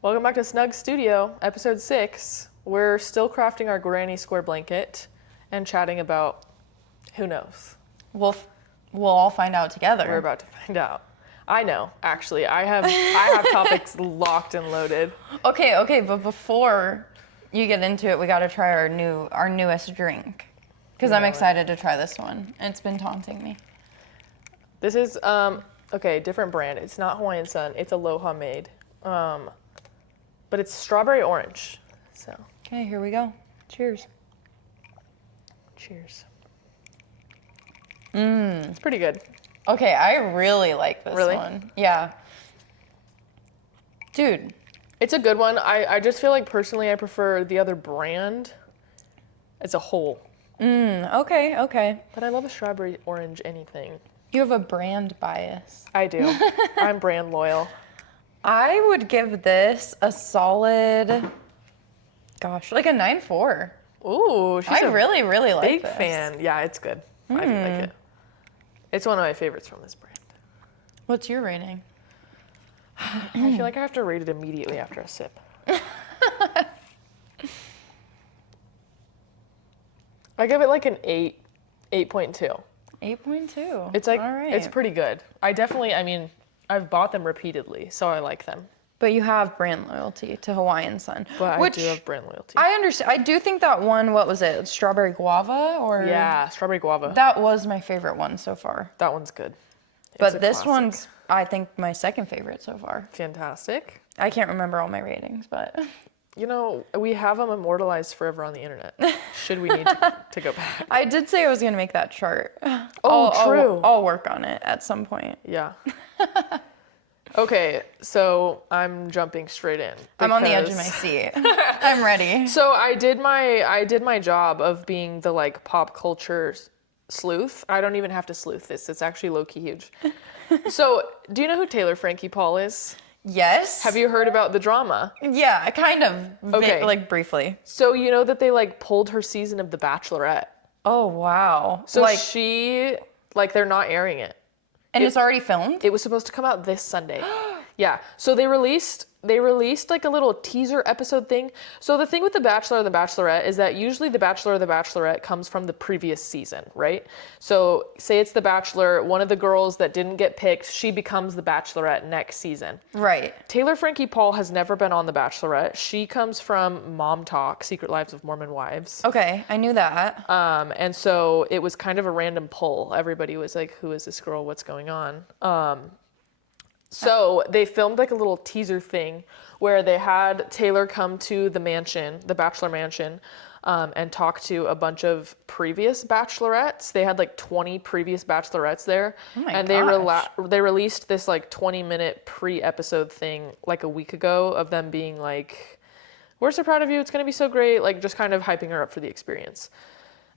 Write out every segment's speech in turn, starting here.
Welcome back to Snug Studio, episode 6. We're still crafting our granny square blanket and chatting about who knows. We'll all find out together. We're about to find out. I know, actually. I have topics locked and loaded. Okay, but before you get into it, we got to try our newest drink. Because I'm excited to try this one. It's been taunting me. This is different brand. It's not Hawaiian Sun. It's Aloha made. But it's strawberry orange. So. Okay, here we go. Cheers. Cheers. It's pretty good. Okay, I really like this one. Yeah. Dude. It's a good one. I just feel like personally I prefer the other brand as a whole. Okay. But I love a strawberry orange anything. You have a brand bias. I do. I'm brand loyal. I would give this a solid, like a 9.4. Ooh, she's really like big this. fan. Yeah, it's good. I like it. It's one of my favorites from this brand. What's your rating? I feel like I have to rate it immediately after a sip. I give it like an 8.2. 8.2. It's like, all right. It's pretty good. I've bought them repeatedly, so I like them. But you have brand loyalty to Hawaiian Sun. But I do have brand loyalty. I understand. I do think that one, what was it? Strawberry guava or? Yeah, strawberry guava. That was my favorite one so far. That one's good. But this one's, I think, my second favorite so far. Fantastic. I can't remember all my ratings, but. You know, we have them immortalized forever on the internet. Should we need to go back? I did say I was going to make that chart. True. I'll work on it at some point. Yeah. Okay, so I'm jumping straight in. I'm on the edge of my seat. I'm ready. So I did my job of being the like pop culture sleuth. I don't even have to sleuth this. It's actually low-key huge. So, do you know who Taylor Frankie Paul is? Yes. Have you heard about the drama? Yeah, kind of. Okay. Like briefly. So you know that they like pulled her season of The Bachelorette. Oh, wow. So they're not airing it. And it's already filmed? It was supposed to come out this Sunday. Yeah. So they released like a little teaser episode thing. So the thing with The Bachelor or The Bachelorette is that usually The Bachelor or The Bachelorette comes from the previous season, right? So say it's The Bachelor, one of the girls that didn't get picked, she becomes The Bachelorette next season. Right. Taylor Frankie Paul has never been on The Bachelorette. She comes from Mom Talk, Secret Lives of Mormon Wives. Okay, I knew that. And so it was kind of a random poll. Everybody was like, who is this girl? What's going on? So they filmed like a little teaser thing where they had Taylor come to the mansion, the Bachelor mansion, and talk to a bunch of previous bachelorettes. They had like 20 previous bachelorettes there. Oh my and gosh. they released this like 20-minute pre-episode thing like a week ago of them being like, we're so proud of you, it's going to be so great, like just kind of hyping her up for the experience.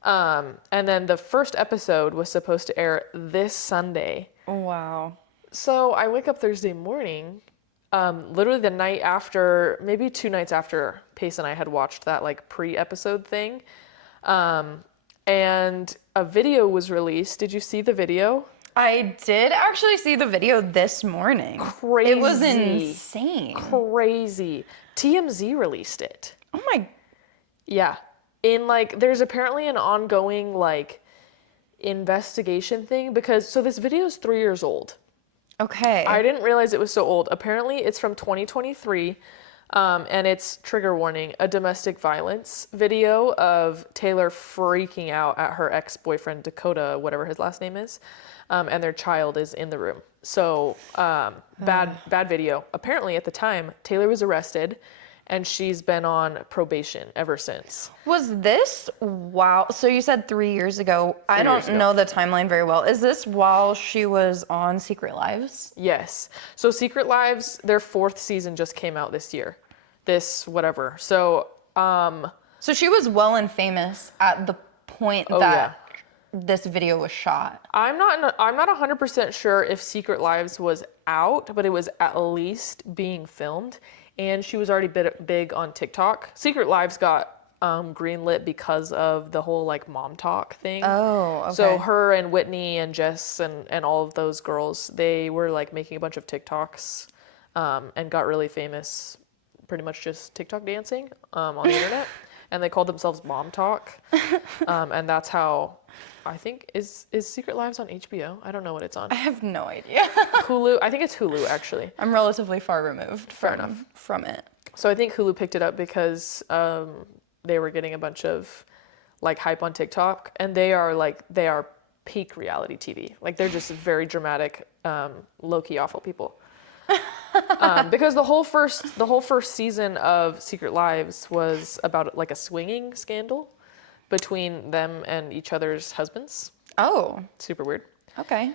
And then the first episode was supposed to air this Sunday. Wow. So I wake up Thursday morning, literally the night after, maybe 2 nights after Pace and I had watched that like pre-episode thing, and a video was released. Did you see the video? I did actually see the video this morning. Crazy. It was insane. Crazy. TMZ released it. Oh my. Yeah. There's apparently an ongoing like investigation thing so this video is 3 years old. Okay. I didn't realize it was so old. Apparently, it's from 2023, and it's, trigger warning, a domestic violence video of Taylor freaking out at her ex-boyfriend, Dakota, whatever his last name is, and their child is in the room. So, bad video. Apparently, at the time, Taylor was arrested, and she's been on probation ever since. Was this, wow, so you said 3 years ago. I don't know the timeline very well. Is this while she was on Secret Lives? Yes. So Secret Lives, their 4th season just came out this year. Whatever. So, So she was well and famous at the point this video was shot. I'm not 100% sure if Secret Lives was out, but it was at least being filmed. And she was already big on TikTok. Secret Lives got greenlit because of the whole like mom talk thing. Oh, okay. So her and Whitney and Jess and all of those girls, they were like making a bunch of TikToks and got really famous pretty much just TikTok dancing on the internet, and they called themselves Mom Talk, and that's how. I think is Secret Lives on HBO? I don't know what it's on. I have no idea. Hulu. I think it's Hulu actually. I'm relatively far removed from it. So I think Hulu picked it up because they were getting a bunch of like hype on TikTok, and they are peak reality TV. Like they're just very dramatic, low-key awful people. Because the whole first season of Secret Lives was about like a swinging scandal between them and each other's husbands. Oh, Super weird. okay.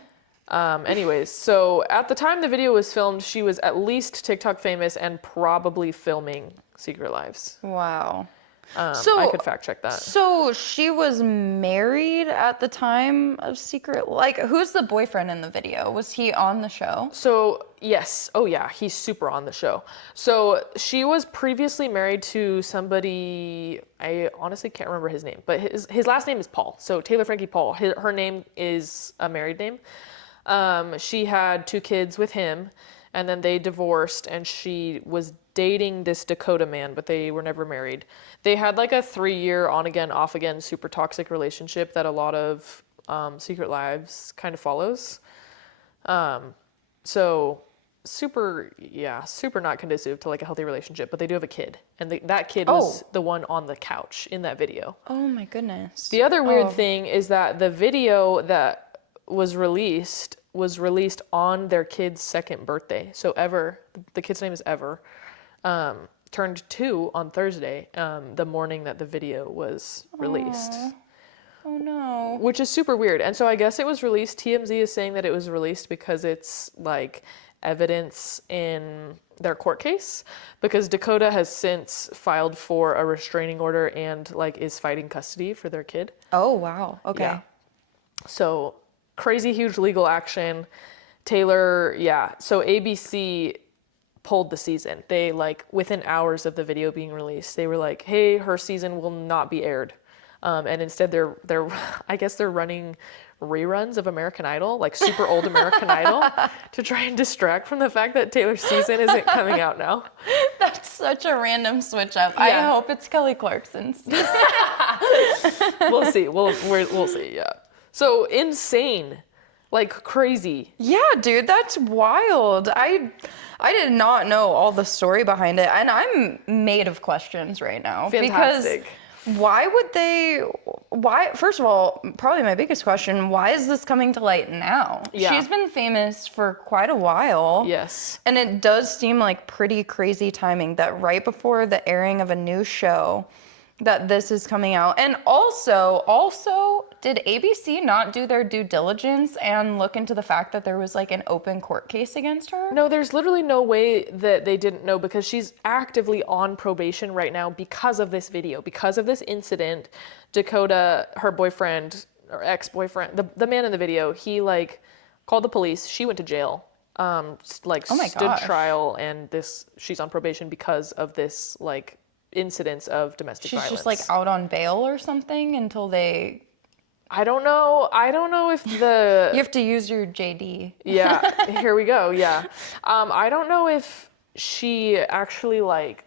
Anyways, so at the time the video was filmed, she was at least TikTok famous and probably filming Secret Lives. Wow. I could fact check that. So she was married at the time of Secret. Like, who's the boyfriend in the video? Was he on the show? So yes, oh yeah, he's super on the show. So she was previously married to somebody, I honestly can't remember his name, but his last name is Paul. So Taylor Frankie Paul. Her name is a married name. She had 2 kids with him, and then they divorced, and she was dating this Dakota man, but they were never married. They had like a 3-year on again, off again, super toxic relationship that a lot of Secret Lives kind of follows. So super not conducive to like a healthy relationship, but they do have a kid, and that kid was the one on the couch in that video. Oh my goodness. The other weird thing is that the video that was released on their kid's 2nd birthday. So Ever, the kid's name is Ever, turned 2 on Thursday, the morning that the video was released. Oh no. Which is super weird. And so I guess it was released. TMZ is saying that it was released because it's like evidence in their court case, because Dakota has since filed for a restraining order and like is fighting custody for their kid. Oh wow. Okay. Yeah. So crazy huge legal action. Taylor, so ABC pulled the season. They like within hours of the video being released, they were like, "Hey, her season will not be aired," and instead they're I guess they're running reruns of American Idol, like super old American Idol, to try and distract from the fact that Taylor's season isn't coming out now. That's such a random switch up. Yeah. I hope it's Kelly Clarkson's. We'll see. We'll see. Yeah. So insane, like crazy. Yeah, dude, that's wild. I did not know all the story behind it, and I'm made of questions right now. Fantastic. Because first of all, probably my biggest question, why is this coming to light now? Yeah. She's been famous for quite a while. Yes. And it does seem like pretty crazy timing that right before the airing of a new show, that this is coming out. And also, did ABC not do their due diligence and look into the fact that there was like an open court case against her? No, there's literally no way that they didn't know, because she's actively on probation right now because of this video, because of this incident. Dakota, her boyfriend or ex-boyfriend, the man in the video, he like called the police. She went to jail, stood trial, and she's on probation because of this like incidents of domestic violence. She's just like out on bail or something until they... I don't know if the... You have to use your JD. Yeah, here we go, yeah. I don't know if she actually like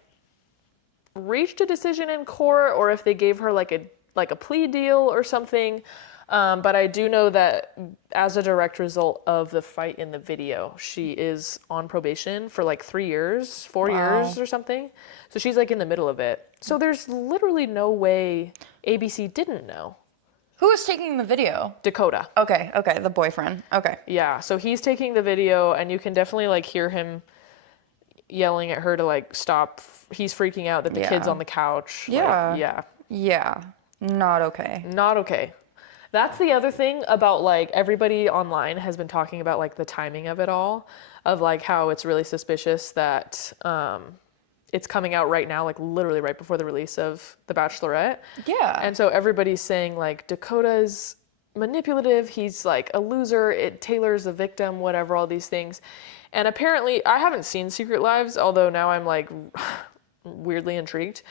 reached a decision in court, or if they gave her like a plea deal or something. But I do know that as a direct result of the fight in the video, she is on probation for like 4 years or something. So she's like in the middle of it. So there's literally no way ABC didn't know. Who was taking the video? Dakota. Okay, the boyfriend. Okay. Yeah, so he's taking the video, and you can definitely like hear him yelling at her to like stop. He's freaking out that the kid's on the couch. Yeah. Like, yeah. Not okay. Not okay. That's the other thing about like everybody online has been talking about like the timing of it all, of like how it's really suspicious that it's coming out right now, like literally right before the release of The Bachelorette. Yeah. And so everybody's saying like Dakota's manipulative, he's like a loser, Taylor's a victim, whatever, all these things. And apparently, I haven't seen Secret Lives, although now I'm like weirdly intrigued.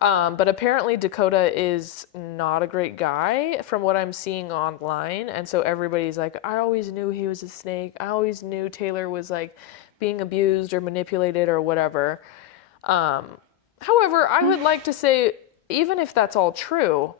But apparently Dakota is not a great guy from what I'm seeing online. And so everybody's like, I always knew he was a snake. I always knew Taylor was like being abused or manipulated or whatever. However, I would like to say, even if that's all true,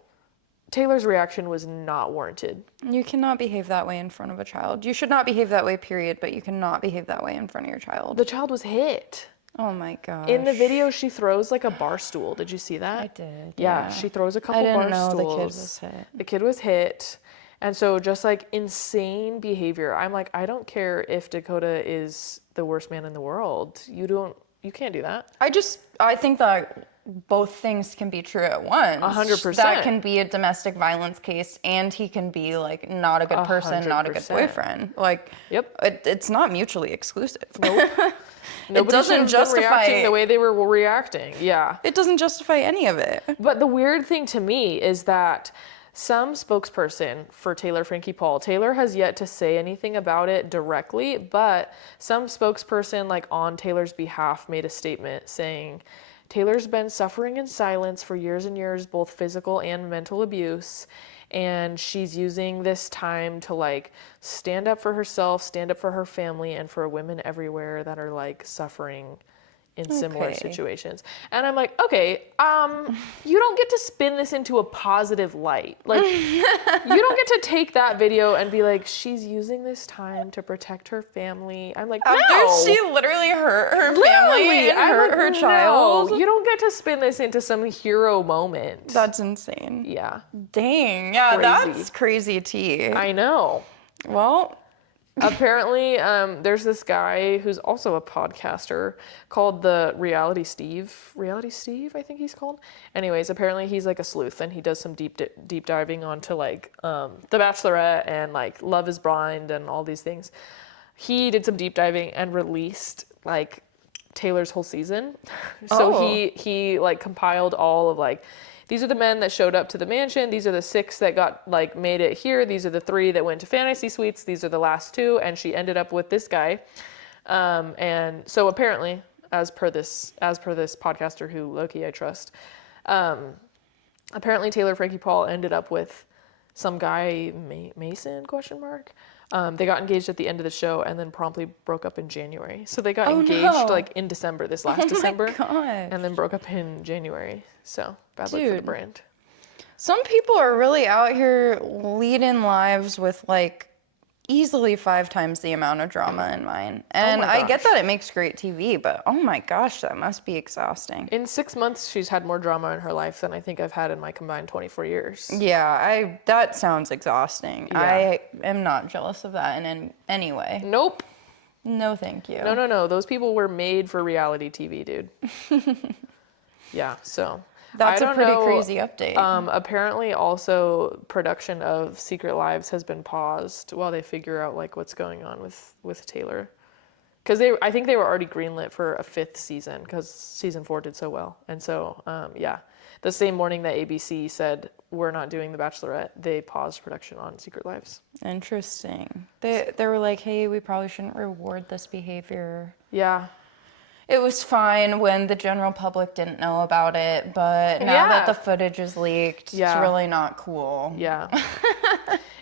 Taylor's reaction was not warranted. You cannot behave that way in front of a child. You should not behave that way, period, but you cannot behave that way in front of your child. The child was hit. Oh my gosh. In the video, she throws like a bar stool. Did you see that? I did. Yeah, she throws a couple I didn't bar know stools. the kid was hit. The kid was hit. And so just like insane behavior. I'm like, I don't care if Dakota is the worst man in the world. You can't do that. I think that both things can be true at once. 100%. That can be a domestic violence case, and he can be like not a good person, not a good 100%. boyfriend. Like, Yep. It's not mutually exclusive. Nope. It Nobody doesn't should have been justify reacting the way they were reacting. Yeah. It doesn't justify any of it. But the weird thing to me is that some spokesperson for Taylor Frankie Paul, Taylor has yet to say anything about it directly, but some spokesperson like on Taylor's behalf made a statement saying, Taylor's been suffering in silence for years and years, both physical and mental abuse. And she's using this time to like stand up for herself, stand up for her family, and for women everywhere that are like suffering in similar situations. And I'm like, okay, you don't get to spin this into a positive light. Like, you don't get to take that video and be like, she's using this time to protect her family. I'm like, After no. she literally hurt her family and hurt her child. No, you don't get to spin this into some hero moment. That's insane. Yeah. Dang. Yeah, Crazy. that's crazy tea. I know. Well, Apparently, there's this guy who's also a podcaster called the Reality Steve, I think he's called. Anyways, apparently he's like a sleuth and he does some deep diving onto like The Bachelorette and like Love is Blind and all these things. He did some deep diving and released like Taylor's whole season. So he like compiled all of like, these are the men that showed up to the mansion. These are the 6 that got like made it here. These are the 3 that went to fantasy suites. These are the last 2, and she ended up with this guy. And so apparently, as per this podcaster who low-key I trust, apparently Taylor Frankie Paul ended up with some guy Mason ? They got engaged at the end of the show and then promptly broke up in January. So they got engaged like in December, this last December, and then broke up in January. So bad luck for the brand. Some people are really out here leading lives with like easily 5 times the amount of drama in mine. And I get that it makes great TV, but oh my gosh, that must be exhausting. In 6 months, she's had more drama in her life than I think I've had in my combined 24 years. Yeah, that sounds exhausting. Yeah. I am not jealous of that in any way. Nope. No, thank you. No. Those people were made for reality TV, dude. Yeah, so. That's a pretty crazy update. Apparently also production of Secret Lives has been paused while they figure out like what's going on with Taylor. Because I think they were already greenlit for a 5th season because season 4 did so well. And so, yeah, the same morning that ABC said we're not doing The Bachelorette, they paused production on Secret Lives. Interesting. They were like, hey, we probably shouldn't reward this behavior. Yeah. It was fine when the general public didn't know about it, but now that the footage is leaked, it's really not cool. Yeah.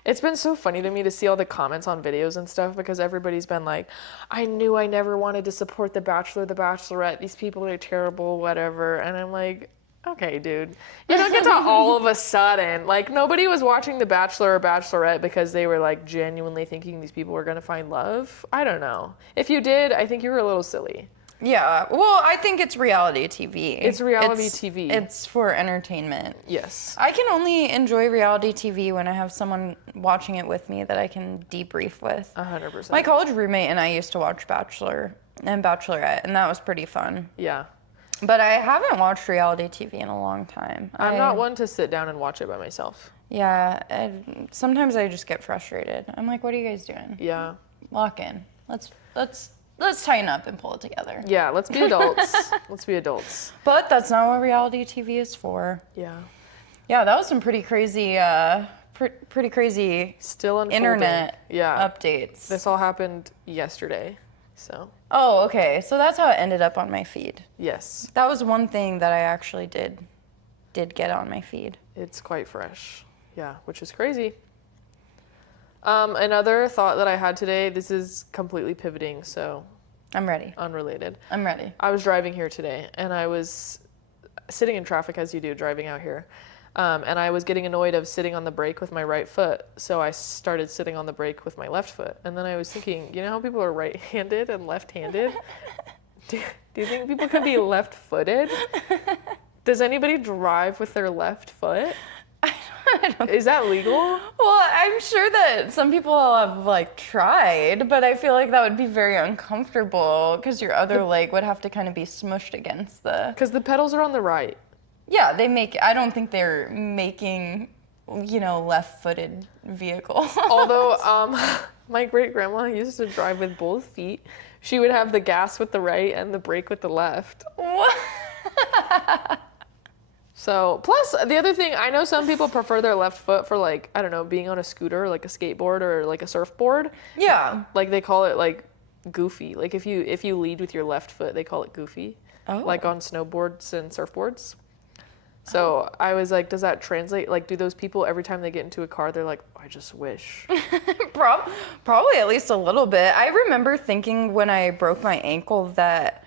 It's been so funny to me to see all the comments on videos and stuff because everybody's been like, I knew I never wanted to support The Bachelor, The Bachelorette. These people are terrible, whatever. And I'm like, okay, dude. You don't get to all of a sudden. Like, nobody was watching The Bachelor or Bachelorette because they were like genuinely thinking these people were going to find love. I don't know. If you did, I think you were a little silly. Yeah, well, I think it's reality TV. It's reality TV. It's for entertainment. Yes. I can only enjoy reality TV when I have someone watching it with me that I can debrief with. 100%. My college roommate and I used to watch Bachelor and Bachelorette, and that was pretty fun. Yeah. But I haven't watched reality TV in a long time. I'm not one to sit down and watch it by myself. Yeah, sometimes I just get frustrated. I'm like, what are you guys doing? Yeah. Lock in. Let's tighten up and pull it together. Yeah, let's be adults. Let's be adults. But that's not what reality TV is for. Yeah. Yeah, that was some pretty crazy, pretty crazy Still unfolding. internet updates. This all happened yesterday, so. Oh, okay. So that's how it ended up on my feed. Yes. That was one thing that I actually did get on my feed. It's quite fresh. Yeah, which is crazy. Another thought that I had today, this is completely pivoting, so I'm ready. Unrelated. I'm ready. I was driving here today, and I was sitting in traffic, as you do, driving out here. And I was getting annoyed of sitting on the brake with my right foot, so I started sitting on the brake with my left foot. And then I was thinking, you know how people are right-handed and left-handed? Do you think people can be left-footed? Does anybody drive with their left foot? I don't Is that legal? Well, I'm sure that some people have like tried, but I feel like that would be very uncomfortable because your other leg would have to kind of be smushed against the. Because the pedals are on the right. Yeah, I don't think they're making, left-footed vehicle. Although my great-grandma used to drive with both feet. She would have the gas with the right and the brake with the left. What? So, plus the other thing, I know some people prefer their left foot for like, I don't know, being on a scooter, like a skateboard or like a surfboard. Yeah. Like they call it like goofy. Like if you lead with your left foot, they call it goofy. Oh. Like on snowboards and surfboards. So I was like, does that translate? Like, do those people every time they get into a car, they're like, I just wish. Probably at least a little bit. I remember thinking when I broke my ankle that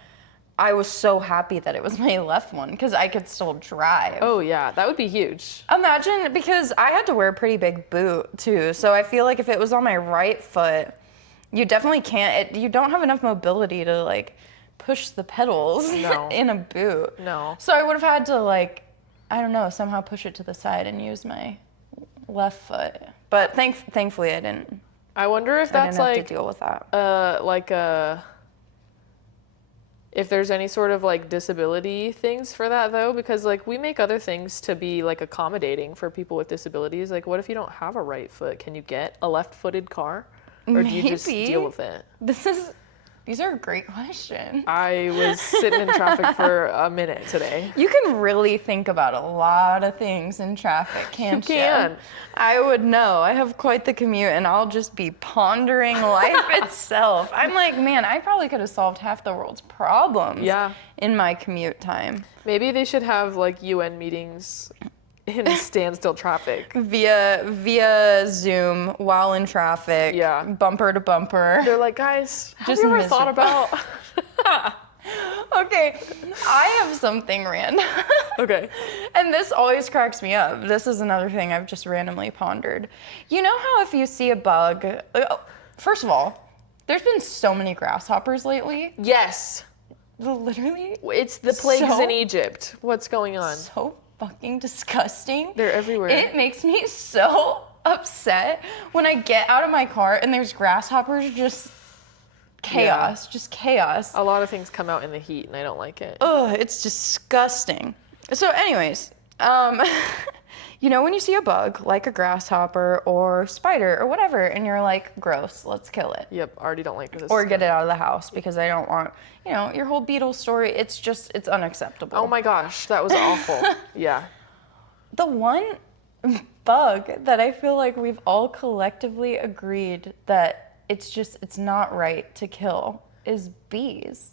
I was so happy that it was my left one because I could still drive. Oh yeah, that would be huge. Imagine, because I had to wear a pretty big boot too, so I feel like if it was on my right foot, you definitely can't, you don't have enough mobility to like push the pedals in a boot. No. So I would have had to like, I don't know, somehow push it to the side and use my left foot. But thankfully I didn't. I wonder if that's I didn't have like to deal with that. If there's any sort of like disability things for that though, because like we make other things to be like accommodating for people with disabilities. Like what if you don't have a right foot? Can you get a left-footed car? Or do you just deal with it? These are a great questions. I was sitting in traffic for a minute today. You can really think about a lot of things in traffic, can't you? You can. I would know. I have quite the commute, and I'll just be pondering life itself. I'm like, man, I probably could have solved half the world's problems in my commute time. Maybe they should have like UN meetings in standstill traffic. Via Zoom while in traffic. Yeah. Bumper to bumper. They're like, guys, have you ever thought about... Okay, I have something random. Okay. And this always cracks me up. This is another thing I've just randomly pondered. You know how if you see a bug... First of all, there's been so many grasshoppers lately. Yes. Literally. It's the plagues in Egypt. What's going on? So fucking disgusting. They're everywhere. It makes me so upset when I get out of my car and there's grasshoppers, just chaos, just chaos. A lot of things come out in the heat and I don't like it. Ugh, it's disgusting. So anyways, you know when you see a bug like a grasshopper or spider or whatever and you're like, gross, let's kill it. Yep, already don't like this. Or get it out of the house because I don't want, your whole beetle story, it's unacceptable. Oh my gosh, that was awful. Yeah. The one bug that I feel like we've all collectively agreed that it's not right to kill is bees.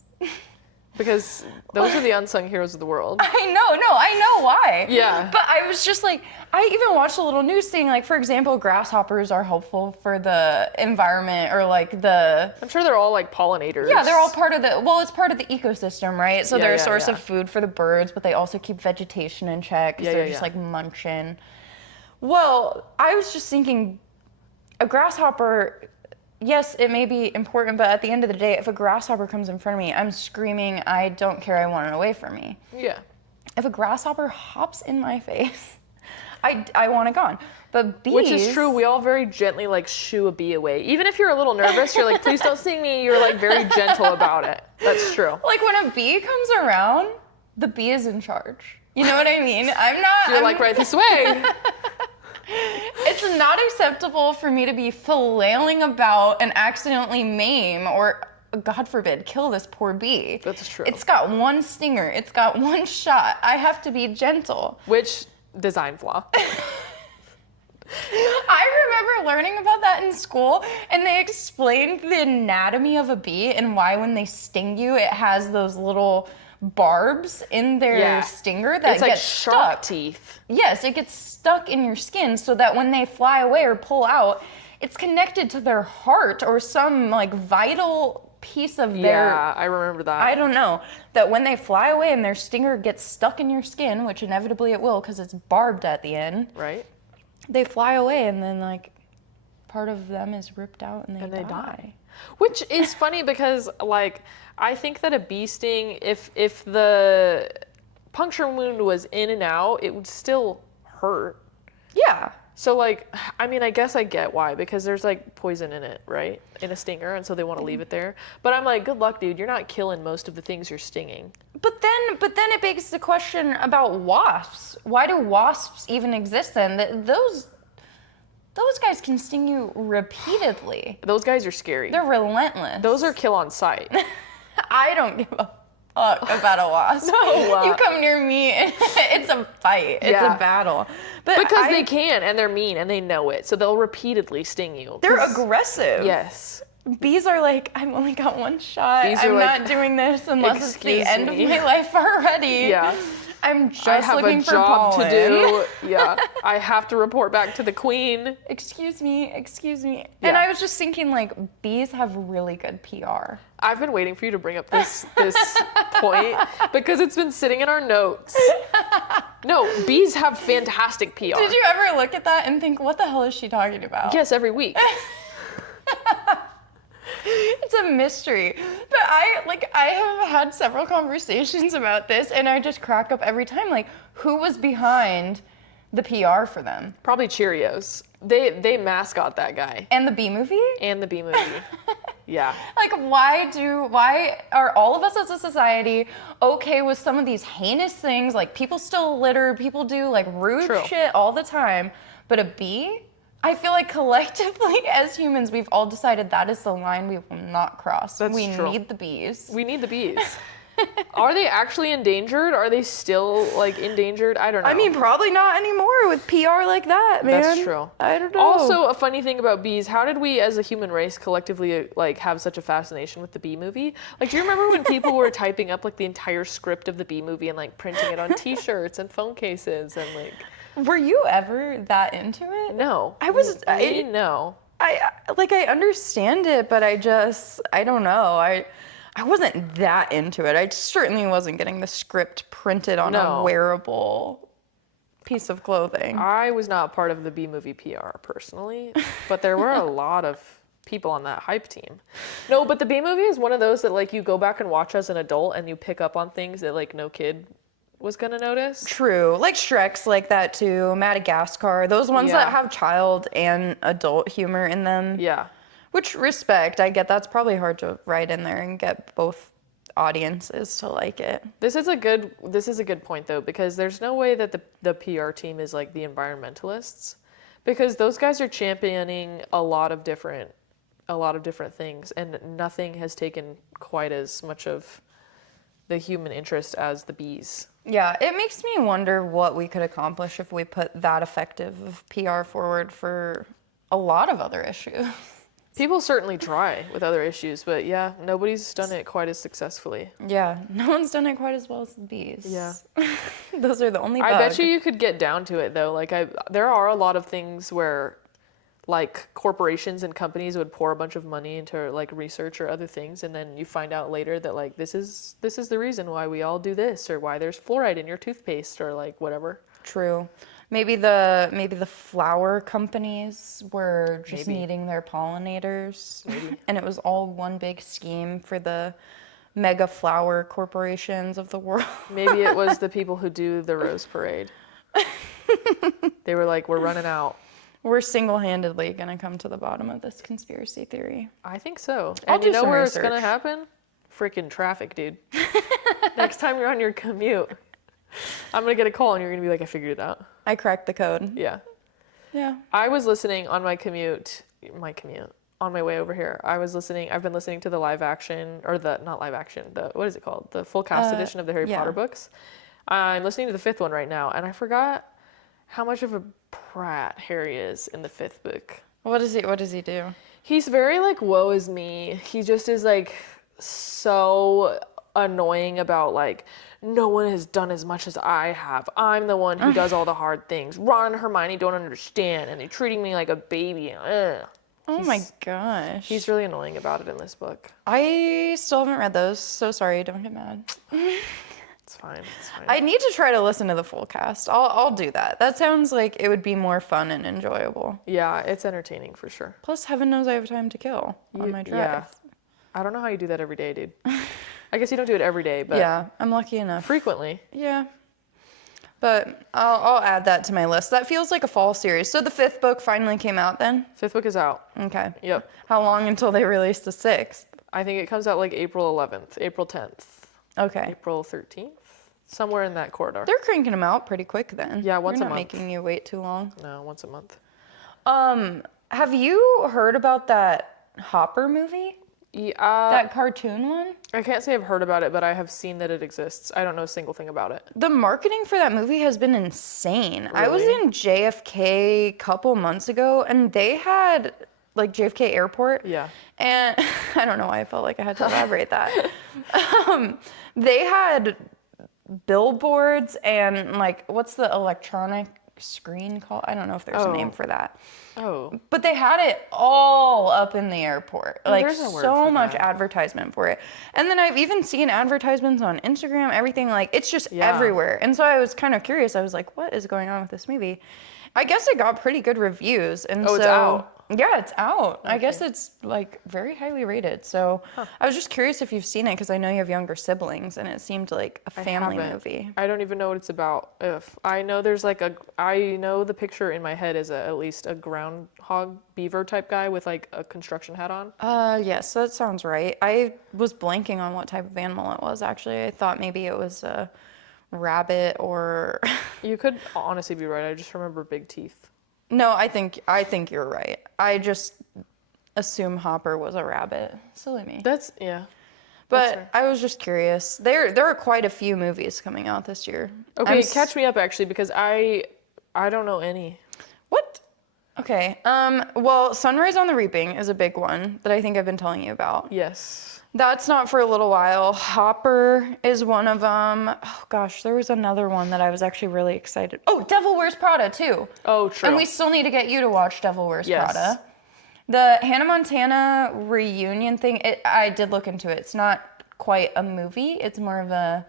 Because those are the unsung heroes of the world. I know why. Yeah. But I was just like, I even watched a little news thing, like, for example, grasshoppers are helpful for the environment or like I'm sure they're all like pollinators. Yeah, they're all part of it's part of the ecosystem, right? So they're a source of food for the birds, but they also keep vegetation in check because they're just like munching. Well, I was just thinking, a grasshopper, yes, it may be important, but at the end of the day, if a grasshopper comes in front of me, I'm screaming, I don't care, I want it away from me. Yeah. If a grasshopper hops in my face, I want it gone. But bees... Which is true, we all very gently like shoo a bee away. Even if you're a little nervous, you're like, please don't sting me, you're like very gentle about it. That's true. Like when a bee comes around, the bee is in charge. You know what I mean? You're like, right this way. It's not acceptable for me to be flailing about and accidentally maim or, God forbid, kill this poor bee. That's true. It's got one stinger. It's got one shot. I have to be gentle. Which design flaw? I remember learning about that in school, and they explained the anatomy of a bee and why when they sting you, it has those little barbs in their stinger that it's like get shark stuck. teeth. Yes, it gets stuck in your skin so that when they fly away or pull out, it's connected to their heart or some like vital piece of Yeah, their, I remember that. I don't know, that when they fly away and their stinger gets stuck in your skin, which inevitably it will because it's barbed at the end, Right? they fly away and then like part of them is ripped out and And they they die. die. Which is funny because, like, I think that a bee sting, if the puncture wound was in and out, it would still hurt. Yeah. So, like, I mean, I guess I get why, because there's, like, poison in it, right? In a stinger, and so they want to leave it there. But I'm like, good luck, dude. You're not killing most of the things you're stinging. But then it begs the question about wasps. Why do wasps even exist then? Those guys can sting you repeatedly. Those guys are scary. They're relentless. Those are kill on sight. I don't give a fuck about a wasp. No. You come near me, it's a fight. It's Yeah. a battle. But Because they can, and they're mean, and they know it. So they'll repeatedly sting you. they're 'Cause- aggressive. Yes. Bees are like, I've only got one shot. Bees are I'm like, not doing this unless it's the "Excuse end me." of my life already. Yeah. I'm just I have looking a for job pollen. to do. Yeah. I have to report back to the queen. Excuse me. And Yeah. I was just thinking, like, bees have really good PR. I've been waiting for you to bring up this point because it's been sitting in our notes. No, bees have fantastic PR. Did you ever look at that and think, what the hell is she talking about? Yes, every week. It's a mystery. But I have had several conversations about this and I just crack up every time. Like, who was behind the PR for them? Probably Cheerios. They mascot that guy And the bee movie? and the bee movie. Yeah. Like, why are all of us as a society okay with some of these heinous things? Like, people still litter, people do like rude True. shit all the time. But a bee? I feel like collectively as humans, we've all decided that is the line we will not cross. That's we true. need the bees. We need the bees. Are they actually endangered? Are they still like endangered? I don't know. I mean, probably not anymore with PR like that, man. That's true. I don't know. Also, a funny thing about bees, how did we as a human race collectively like have such a fascination with the bee movie? Like, do you remember when people were typing up like the entire script of the bee movie and like printing it on t-shirts and phone cases and like Were you ever that into it? no. No. I understand it, but I don't know. I wasn't that into it. I certainly wasn't getting the script printed on No. a wearable piece of clothing. I was not part of the bee movie PR personally, but there were a lot of people on that hype team. No, but the bee movie is one of those that like you go back and watch as an adult and you pick up on things that like no kid was gonna notice. True. Like Shrek's like that too. Madagascar. Those ones Yeah. that have child and adult humor in them. Yeah. Which respect, I get that's probably hard to write in there and get both audiences to like it. This is a good point though, because there's no way that the PR team is like the environmentalists, because those guys are championing a lot of different things, and nothing has taken quite as much of the human interest as the bees. Yeah, it makes me wonder what we could accomplish if we put that effective of PR forward for a lot of other issues. People certainly try with other issues, but yeah, nobody's done it quite as successfully. Yeah, no one's done it quite as well as the bees. Yeah. Those are the only bug. I bet you could get down to it though. Like there are a lot of things where like corporations and companies would pour a bunch of money into like research or other things, and then you find out later that like this is the reason why we all do this, or why there's fluoride in your toothpaste, or like whatever. True. Maybe the flower companies were just needing their pollinators. Maybe. And it was all one big scheme for the mega flower corporations of the world. Maybe it was the people who do the rose parade. They were like, we're running out. We're single-handedly going to come to the bottom of this conspiracy theory. I think so. I'll And you do know some where it's gonna research. happen? Freaking traffic, dude. Next time you're on your commute, I'm gonna get a call and you're gonna be like, I figured it out. I cracked the code. Yeah. Yeah. I was listening on my commute, on my way over here. I've been listening to the live action, or not live action, what is it called? The full cast edition of the Harry yeah. Potter books. I'm listening to the 5th one right now, and I forgot how much of a prat Harry is in the 5th book. What does he do? He's very like, woe is me. He just is like so annoying about like, no one has done as much as I have. I'm the one who does all the hard things. Ron and Hermione don't understand, and they're treating me like a baby. Ugh. Oh my gosh. He's really annoying about it in this book. I still haven't read those, so sorry, don't get mad. It's fine. It's fine. I need to try to listen to the full cast. I'll do that. That sounds like it would be more fun and enjoyable. Yeah, it's entertaining for sure. Plus, heaven knows I have time to kill on my drive. Yeah. I don't know how you do that every day, dude. I guess you don't do it every day, but Yeah, I'm lucky enough. frequently. Yeah. But I'll add that to my list. That feels like a fall series. So the 5th book finally came out then? 5th book is out. Okay. Yep. How long until they release the 6th? I think it comes out like April 11th, April 10th, Okay. April 13th, somewhere in that corridor. They're cranking them out pretty quick then. Yeah, once They're a not month. making you wait too long. No, once a month. Have you heard about that Hopper movie? Yeah, That cartoon one? I can't say I've heard about it, but I have seen that it exists. I don't know a single thing about it. The marketing for that movie has been insane. I was Really? in JFK a couple months ago and they had like JFK Airport. Yeah. And I don't know why I felt like I had to elaborate that. They had billboards and like, what's the electronic screen called? I don't know if there's a name Oh. for that. Oh, But they had it all up in the airport. Like there's a word so for much that. advertisement for it. And then I've even seen advertisements on Instagram, everything like it's just Yeah. everywhere. And so I was kind of curious. I was like, what is going on with this movie? I guess it got pretty good reviews. And Oh, so it's out? yeah, it's out. I guess it's like very highly rated. So I was just curious if you've seen it because I know you have younger siblings and it seemed like a family haven't. movie. I don't even know what it's about. If I know there's like I know the picture in my head is at least a groundhog beaver type guy with like a construction hat on. Yes, that sounds right. I was blanking on what type of animal it was, actually. I thought maybe it was a rabbit or... You could honestly be right. I just remember big teeth. No, I think you're right. I just assume Hopper was a rabbit. Silly me. Yeah. But fair. I was just curious. There are quite a few movies coming out this year. Okay, catch me up actually because I don't know any. What? Okay. Well, Sunrise on the Reaping is a big one that I think I've been telling you about. Yes. That's not for a little while. Hopper is one of them. Oh gosh, there was another one that I was actually really excited. Oh, Devil Wears Prada too. Oh, true. And we still need to get you to watch Devil Wears Yes. Prada. The Hannah Montana reunion thing, I did look into it. It's not quite a movie. It's more of a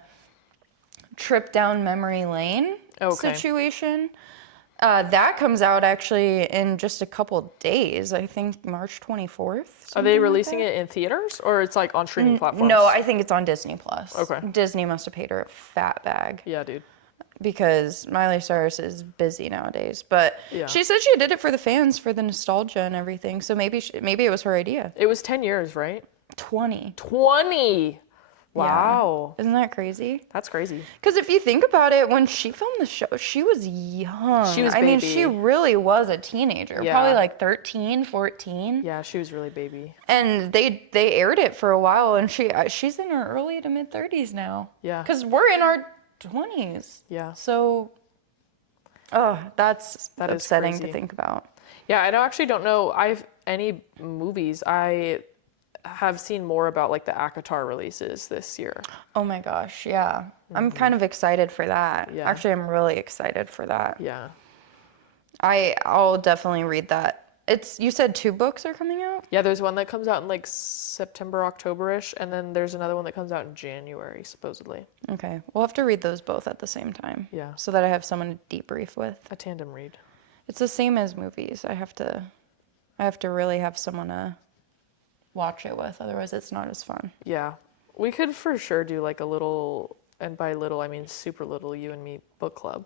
trip down memory lane Okay. situation. That comes out actually in just a couple days. I think March 24th. Are they releasing it in theaters or it's like on streaming platforms? No, I think it's on Disney Plus. Okay. Disney must have paid her a fat bag Yeah, dude. because Miley Cyrus is busy nowadays. But Yeah. she said she did it for the fans, for the nostalgia and everything. So maybe it was her idea. It was 10 years, right? 20. 20. Wow. Isn't that crazy? That's crazy. Because if you think about it, when she filmed the show, she was young. She was I mean, baby. she really was a teenager, Yeah. probably like 13, 14. Yeah, she was really baby. And they aired it for a while, and she's in her early to mid 30s now. Yeah. Because we're in our 20s. Yeah. So, oh, that's That is upsetting to crazy. think about. Yeah, actually don't know any movies. I have seen more about like the ACOTAR releases this year. Oh my gosh, yeah. I'm kind of excited for that. Yeah. Actually, I'm really excited for that. Yeah. I'll definitely read that. You said 2 books are coming out? Yeah, there's one that comes out in like September, October-ish, and then there's another one that comes out in January, supposedly. Okay. We'll have to read those both at the same time. Yeah. So that I have someone to debrief with. A tandem read. It's the same as movies. I have to really have someone to watch it with, otherwise it's not as fun. Yeah. We could for sure do like a little, and by little I mean super little, you and me book club.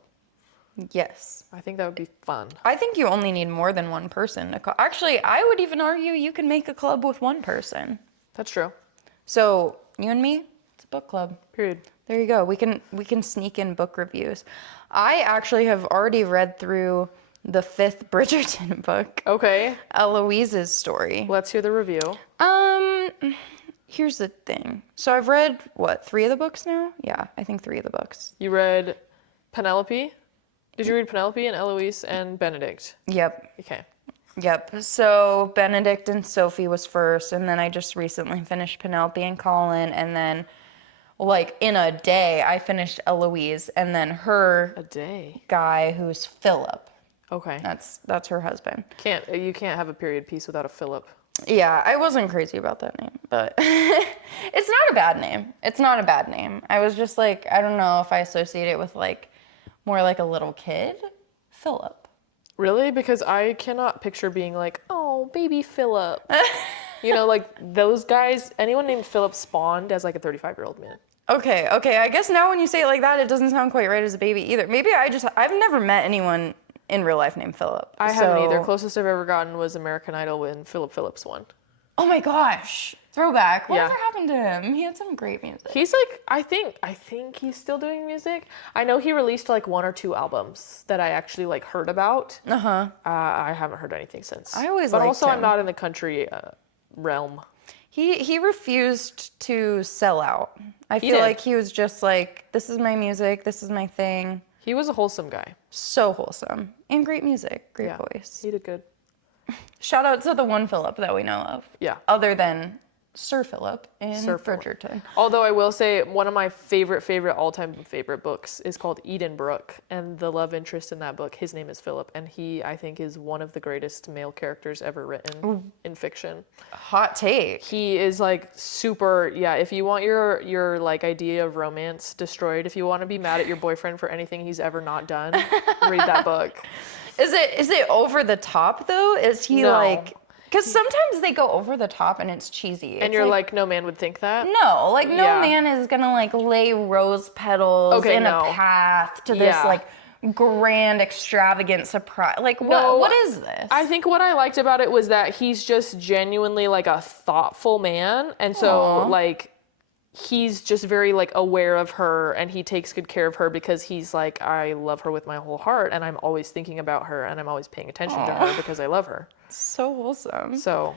Yes. I think that would be fun. I think you only need more than one person to Actually, I would even argue you can make a club with one person. That's true. So, you and me, it's a book club. Period. There you go. We can sneak in book reviews. I actually have already read through the 5th Bridgerton book, Okay. Eloise's story. Let's hear the review. Here's the thing. So I've read, 3 of the books now? Yeah, I think 3 of the books. You read Penelope? Did you read Penelope and Eloise and Benedict? Yep. Okay. Yep. So Benedict and Sophie was first, and then I just recently finished Penelope and Colin, and then like in a day I finished Eloise, and then her A day. guy who's Philip. Okay. That's her husband. You can't have a period piece without a Philip. Yeah, I wasn't crazy about that name, but it's not a bad name. It's not a bad name. I was just like, I don't know if I associate it with like more like a little kid. Philip. Really? Because I cannot picture being like, oh, baby Philip. You know, like those guys, anyone named Philip spawned as like a 35-year-old man. Okay. I guess now when you say it like that, it doesn't sound quite right as a baby either. Maybe I've never met anyone in real life named Philip. I haven't either. Closest I've ever gotten was American Idol when Philip Phillips won. Oh my gosh. Throwback. Yeah. Whatever happened to him? He had some great music. He's like, I think he's still doing music. I know he released like 1 or 2 albums that I actually like heard about. Uh-huh. I haven't heard anything since. I always But liked also him. I'm not in the country realm. He refused to sell out. I feel did. like he was just like, this is my music, this is my thing. He was a wholesome guy. So wholesome. And great music, great voice. He did good. Shout out to the one Philip that we know of. Yeah. Other than Sir Philip in Sir Philip. Bridgerton. Although I will say one of my favorite all-time favorite books is called Edenbrooke, and the love interest in that book, his name is Philip, and he, I think, is one of the greatest male characters ever written in fiction. Hot take. He is like super, if you want your like idea of romance destroyed, if you want to be mad at your boyfriend for anything he's ever not done, read that book. Is it over the top though? Is he No. like... Because sometimes they go over the top and it's cheesy. And you're like, no man would think that? No, like no Yeah. man is gonna like lay rose petals in a path to this like grand extravagant surprise. Like what is this? I think what I liked about it was that he's just genuinely like a thoughtful man, and so like he's just very like aware of her, and he takes good care of her because he's like, I love her with my whole heart, and I'm always thinking about her, and I'm always paying attention to her because I love her. So wholesome. So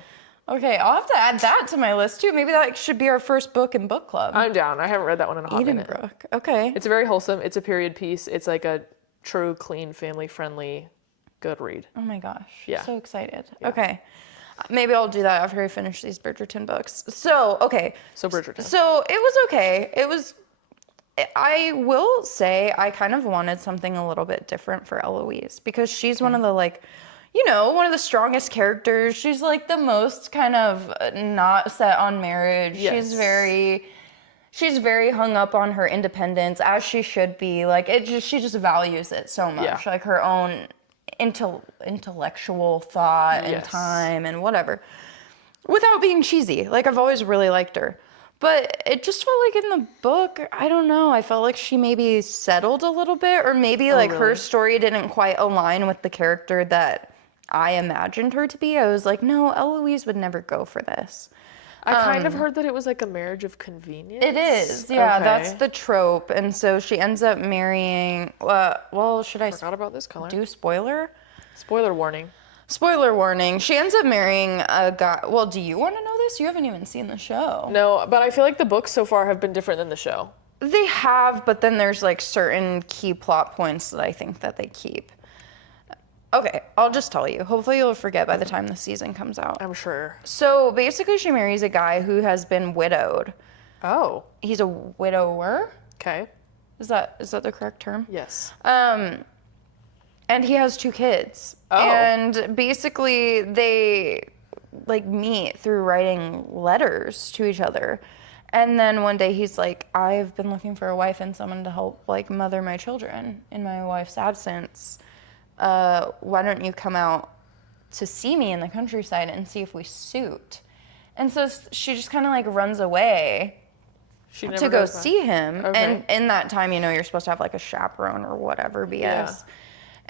okay, I'll have to add that to my list too. Maybe that should be our first book in book club. I'm down. I haven't read that one in a hot minute. Edenbrooke. Okay. It's very wholesome. It's a period piece. It's like a true, clean, family-friendly, good read. Oh my gosh. Yeah. So excited. Yeah. Okay. Maybe I'll do that after I finish these Bridgerton books. So, okay. So Bridgerton. So it was okay. I will say I kind of wanted something a little bit different for Eloise because she's one of the like, one of the strongest characters. She's like the most kind of not set on marriage. Yes. She's very hung up on her independence, as she should be. Like she just values it so much. Yeah. Like her own intellectual thought and time and whatever. Without being cheesy. Like I've always really liked her. But it just felt like in the book, I don't know, I felt like she maybe settled a little bit, or maybe like her story didn't quite align with the character that I imagined her to be. I was like, no, Eloise would never go for this. I kind of heard that it was like a marriage of convenience. It is, yeah, Okay. that's the trope. And so she ends up marrying, should I Forgot about this color. do spoiler? Spoiler warning. Spoiler warning. She ends up marrying a guy. Well, do you want to know this? You haven't even seen the show. No, but I feel like the books so far have been different than the show. They have, but then there's like certain key plot points that I think that they keep. Okay, I'll just tell you. Hopefully you'll forget by the time the season comes out. I'm sure. So basically she marries a guy who has been widowed. Oh. He's a widower? Okay. Is that the correct term? Yes. And he has 2 kids. Oh. And basically they like meet through writing letters to each other. And then one day he's like, I've been looking for a wife and someone to help like mother my children in my wife's absence. Why don't you come out to see me in the countryside and see if we suit? And so she just kind of like runs away She never to go goes back. see him. Okay. And in that time, you're supposed to have like a chaperone or whatever BS. Yeah.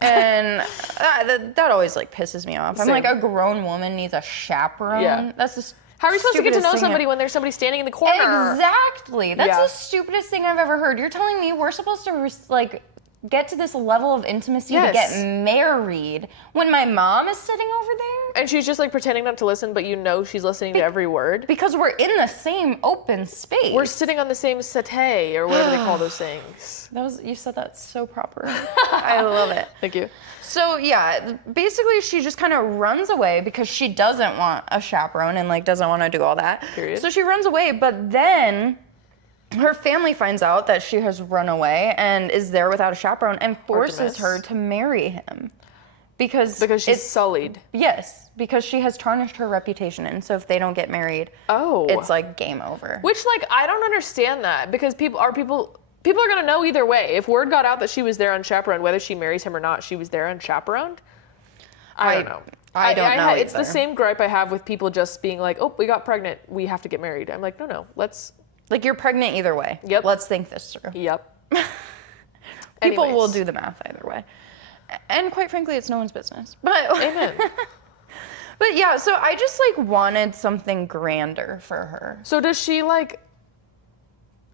And that always like pisses me off. I'm Same. like, a grown woman needs a chaperone? Yeah. That's just How are you supposed to get to know stupidest thing somebody when there's somebody standing in the corner? Exactly. That's Yeah. the stupidest thing I've ever heard. You're telling me we're supposed to like get to this level of intimacy to Yes. get married when my mom is sitting over there? And she's just like pretending not to listen, but she's listening to every word. Because we're in the same open space. We're sitting on the same settee or whatever they call those things. You said that so proper. I love it. Thank you. So yeah, basically she just kind of runs away because she doesn't want a chaperone and like doesn't want to do all that. Period. So she runs away, but then her family finds out that she has run away and is there without a chaperone and forces Artemis. her to marry him. Because Because she's it's sullied. Yes, because she has tarnished her reputation, and so if they don't get married, it's like game over. Which, like, I don't understand that, because people are gonna know either way. If word got out that she was there unchaperoned, whether she marries him or not, she was there unchaperoned. I don't know. I don't know It's the either. same gripe I have with people just being like, "Oh, we got pregnant, we have to get married." I'm like, no, let's. Like, you're pregnant either way. Yep. Let's think this through. Yep. People will Anyways. do the math either way. And quite frankly, it's no one's business. But Amen. But yeah, so I just like wanted something grander for her. So does she like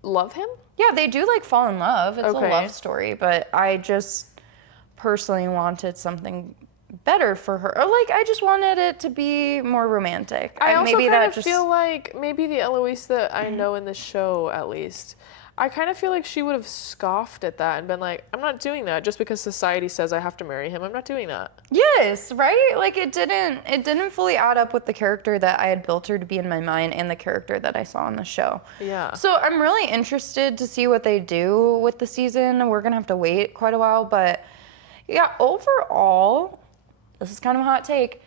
love him? Yeah, they do like fall in love. It's Okay. a love story, but I just personally wanted something better for her. Or like I just wanted it to be more romantic. I also maybe kind that of just feel like maybe the Eloise that I know in the show, at least, I kind of feel like she would have scoffed at that and been like, "I'm not doing that just because society says I have to marry him. I'm not doing that." Yes, right? Like it didn't fully add up with the character that I had built her to be in my mind and the character that I saw in the show. Yeah. So I'm really interested to see what they do with the season. We're gonna have to wait quite a while, but yeah, overall, this is kind of a hot take.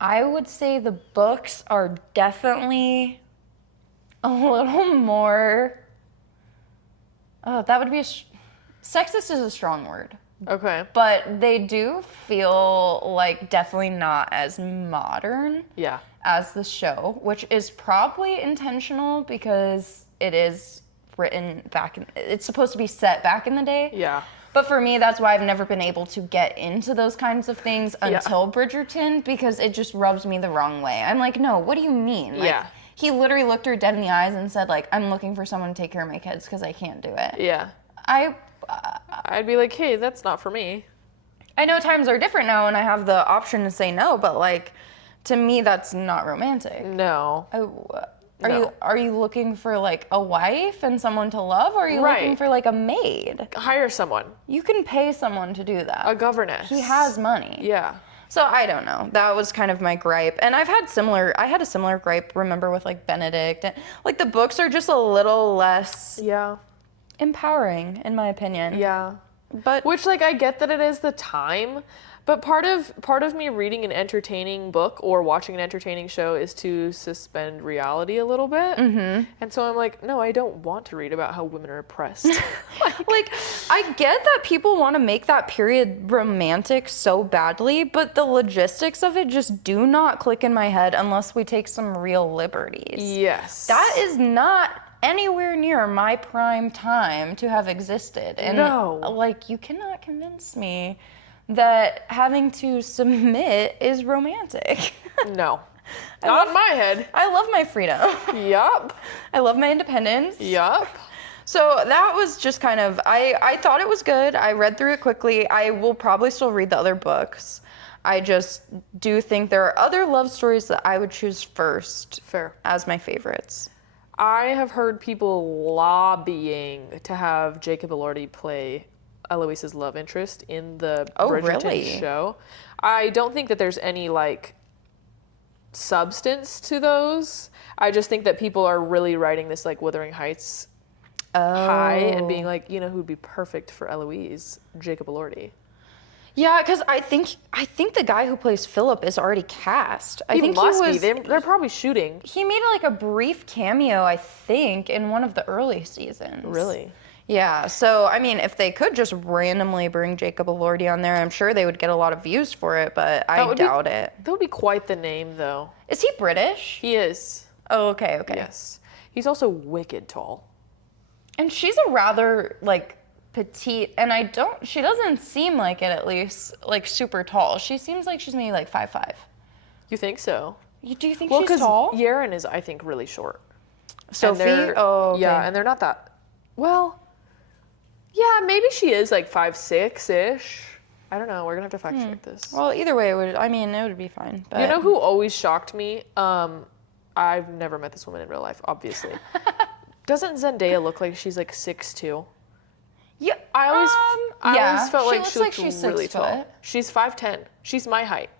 I would say the books are definitely a little more. Oh, that would be sexist is a strong word. Okay. But they do feel like definitely not as modern Yeah. as the show, which is probably intentional because it is written it's supposed to be set back in the day. Yeah. But for me, that's why I've never been able to get into those kinds of things until Bridgerton, because it just rubs me the wrong way. I'm like, no, what do you mean? Like, Yeah. he literally looked her dead in the eyes and said, like, I'm looking for someone to take care of my kids because I can't do it. Yeah. I'd be like, "Hey, that's not for me." I know times are different now and I have the option to say no, but like, to me, that's not romantic. No. Are you looking for like a wife and someone to love, or are you looking Right. for like a maid? Hire someone. You can pay someone to do that. A governess. He has money. Yeah. So I don't know. That was kind of my gripe. And I had a similar gripe, remember, with like Benedict. And, like the books are just a little less Yeah. empowering, in my opinion. Yeah. But Which, like, I get that it is the time, but part of me reading an entertaining book or watching an entertaining show is to suspend reality a little bit. Mm-hmm. And so I'm like, no, I don't want to read about how women are oppressed. like, I get that people want to make that period romantic so badly, but the logistics of it just do not click in my head unless we take some real liberties. Yes. That is not anywhere near my prime time to have existed. And No. like, you cannot convince me that having to submit is romantic. No. Not in my head. I love my freedom. Yup. I love my independence. Yup. So that was just kind of, I thought it was good. I read through it quickly. I will probably still read the other books. I just do think there are other love stories that I would choose first Fair. as my favorites. I have heard people lobbying to have Jacob Elordi play Eloise's love interest in the Bridgerton really? show. I don't think that there's any like substance to those. I just think that people are really writing this like Wuthering Heights high and being like, you know, who'd be perfect for Eloise? Jacob Elordi. Yeah, because I think the guy who plays Philip is already cast. I think must he be. was. They're probably shooting. He made like a brief cameo, I think, in one of the early seasons. Really? Yeah. So I mean, if they could just randomly bring Jacob Elordi on there, I'm sure they would get a lot of views for it. But I doubt it. That would be quite the name, though. Is he British? He is. Oh, okay, okay. Yes. He's also wicked tall. And she's a rather like petite, and she doesn't seem like it, at least, like super tall. She seems like she's maybe like 5'5". You think so? Do you think Well, she's because tall? Yaren is, I think, really short. Sophie? And they're- Oh, okay. Yeah, and they're not that. Well, yeah, maybe she is like 5'6"-ish. I don't know. We're gonna have to fact check this. Well, either way, it would be fine. But You know who always shocked me? I've never met this woman in real life, obviously. Doesn't Zendaya look like she's like 6'2"? Yeah, I always felt she like looks she like looked she's really 6 tall. foot. She's 5'10". She's my height.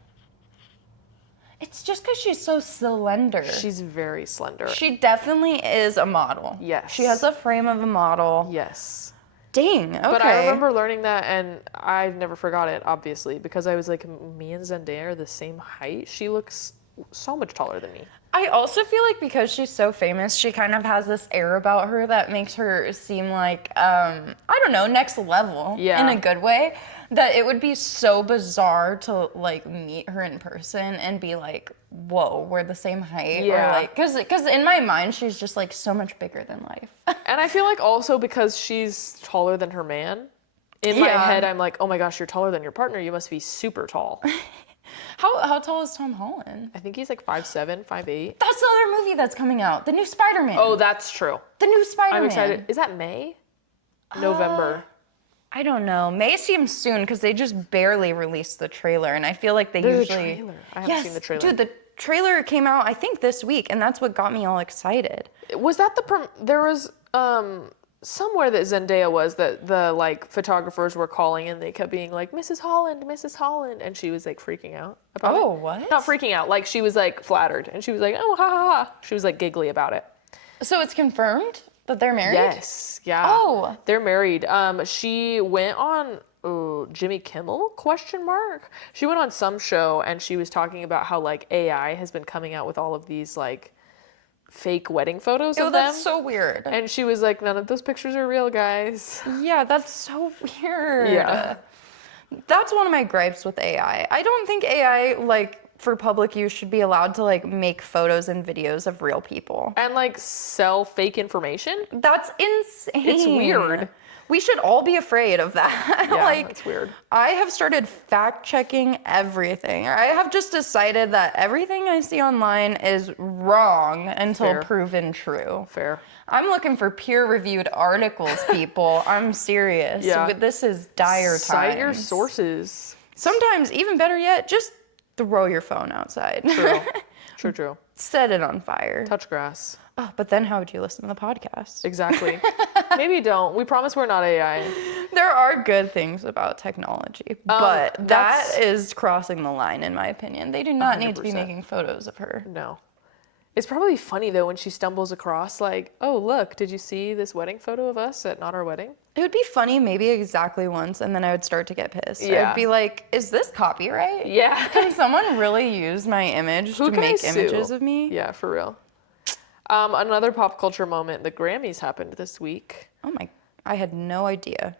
It's just because she's so slender. She's very slender. She definitely is a model. Yes. She has a frame of a model. Yes. Dang, okay. But I remember learning that, and I've never forgot it, obviously, because I was like, me and Zendaya are the same height. She looks so much taller than me. I also feel like because she's so famous, she kind of has this air about her that makes her seem like, I don't know, next level in a good way. That it would be so bizarre to like meet her in person and be like, whoa, we're the same height. Yeah. Or like, because in my mind, she's just like so much bigger than life. And I feel like also because she's taller than her man, in my head, I'm like, oh my gosh, you're taller than your partner. You must be super tall. How tall is Tom Holland? I think he's like 5'7", 5'8". That's the other movie that's coming out, the new Spider-Man. Oh, that's true. The new Spider-Man. I'm excited. Is that May? November? I don't know. May seems soon because they just barely released the trailer, and I feel like There's usually. a trailer. I haven't seen the trailer. Dude, the trailer came out I think this week, and that's what got me all excited. Was that there was somewhere that Zendaya was that the like photographers were calling and they kept being like, Mrs. Holland, and she was like freaking out about it. Oh, what? Not freaking out, like she was like flattered, and she was like, oh, ha ha ha. She was like giggly about it. So it's confirmed that they're married? Yes, yeah. Oh. They're married. She went on Jimmy Kimmel ? She went on some show and she was talking about how like AI has been coming out with all of these like fake wedding photos of them. That's so weird. And she was like, none of those pictures are real, guys. Yeah, that's so weird. Yeah. That's one of my gripes with AI. I don't think AI, like, for public use should be allowed to, like, make photos and videos of real people. And like sell fake information. That's insane. It's weird. We should all be afraid of that. Yeah, like, that's weird. I have started fact checking everything. I have just decided that everything I see online is wrong until Fair. proven true. Fair. I'm looking for peer-reviewed articles, people. I'm serious. Yeah. This is dire times. Cite your sources. Sometimes, even better yet, just throw your phone outside. True. True. Set it on fire. Touch grass. Oh, but then how would you listen to the podcast? Exactly. Maybe don't. We promise we're not AI. There are good things about technology, but that is crossing the line, in my opinion. They do not need to be 100%. making photos of her. No. It's probably funny though when she stumbles across like, oh look, did you see this wedding photo of us at not our wedding? It would be funny maybe exactly once, and then I would start to get pissed. Yeah. I'd be like, is this copyright? Yeah. Can someone really use my image to can I make sue? images of me? Yeah, for real. Another pop culture moment, the Grammys happened this week. Oh my, I had no idea.